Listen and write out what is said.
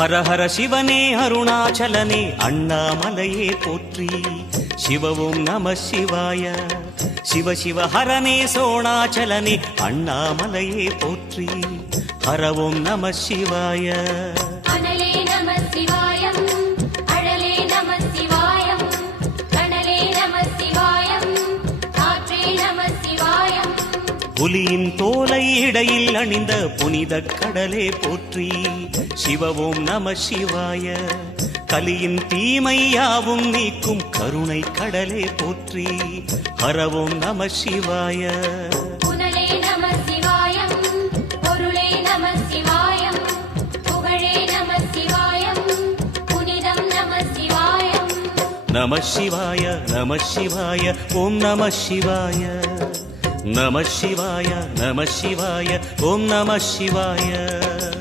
ஹர ஹர சிவனே அருணாச்சலனே அண்ணாமலையே போற்றி. சிவவும் நம சிவாய. சிவ சிவ ஹரனே சோணாச்சலனே அண்ணாமலையே போற்றி. ஹரவும் நம சிவாய. அனலே நம சிவாயம், அழலே நம சிவாயம், கனலே நம சிவாயம், காற்றே நம சிவாயம். புலியின் தோலை இடையில் அணிந்த புனித கடலே போற்றி. சிவவும் நம சிவாய. கலியின் தீமையாவும் நீக்கும் கருணை கடலே போற்றி. ஹரவும் நம சிவாய. புனலே நம சிவாயம், பொருளே நம சிவாயம், புகழே நம சிவாயம், புனிதம் நம சிவாயம். நம சிவாய நம சிவாய ஓம் நம சிவாய. நம சிவாய நம சிவாய ஓம் நம சிவாய.